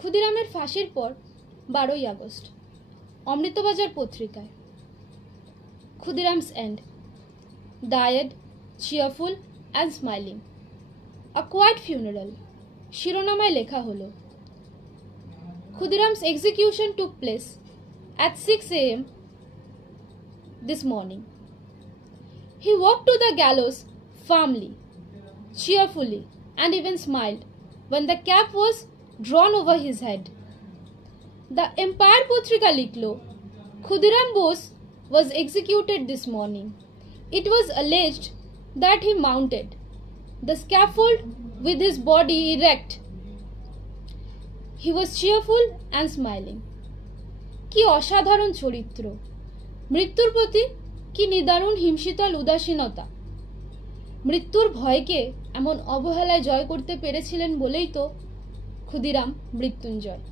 ক্ষুদিরামের ফাঁসির পর 12ই আগস্ট অমৃতবাজার পত্রিকায় Khudiram's end died cheerful and smiling, a quiet funeral শিরোনামায় লেখা হলো ক্ষুদিরাম's execution took place at 6 a.m. this morning. He walked to the gallows firmly, cheerfully, and even smiled when the cap was drawn over his head. The Empire Patrika liklo, Khudiram Bose was executed this morning. It was alleged that he mounted the scaffold with his body erect. He was cheerful and smiling. কি অসাধারণ চরিত্র, মৃত্যুর প্রতি কি নিদারুণ হিমশীতল উদাসীনতা। মৃত্যুর ভয়কে এমন অবহেলায় জয় করতে পেরেছিলেন বলেই তো ক্ষুদিরাম মৃত্যুঞ্জয়।